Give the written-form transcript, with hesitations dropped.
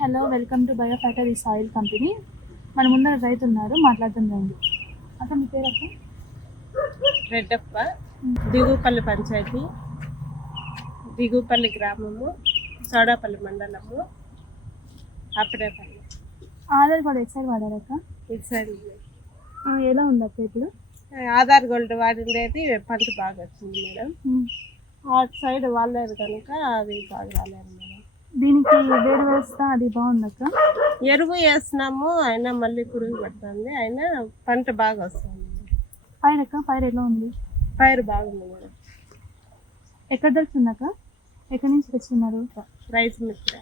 Hello welcome to బయోఫైటర్ ఈ soil company. మన ముందర రైతు ఉన్నారు, మాట్లాడదాం రండి. అక్క మీ పేరు అక్క? రెడ్డప్ప, దిగుపల్లి పంచాయతీ, దిగుపల్లి గ్రామము, సోడాపల్లి మండలము, అప్పుడేపల్లి. ఆధార్ కార్డు ఎటు సైడ్ వాడారక్క? ఇటు సైడ్ ఎలా ఉంది అక్క ఇప్పుడు? ఆధార్ గోల్డ్ వాడిండేది పంట బాగా వచ్చింది మేడం. అటు సైడ్ వాళ్ళేది కనుక అది బాగా రాలేదు మేడం. దీనికి వేరు వేస్తా అది బాగుందక్క? ఎరువు వేసినాము, అయినా మళ్ళీ పురుగు పడుతుంది, అయినా పంట బాగా వస్తుంది. పైరు అక్క, పైరు ఎలా ఉంది? పైరు బాగుంది మేడం. ఎక్కడ దొరుకుతుందక్క? ఎక్కడి నుంచి తెచ్చుకున్నారు? రైస్ మిత్ర.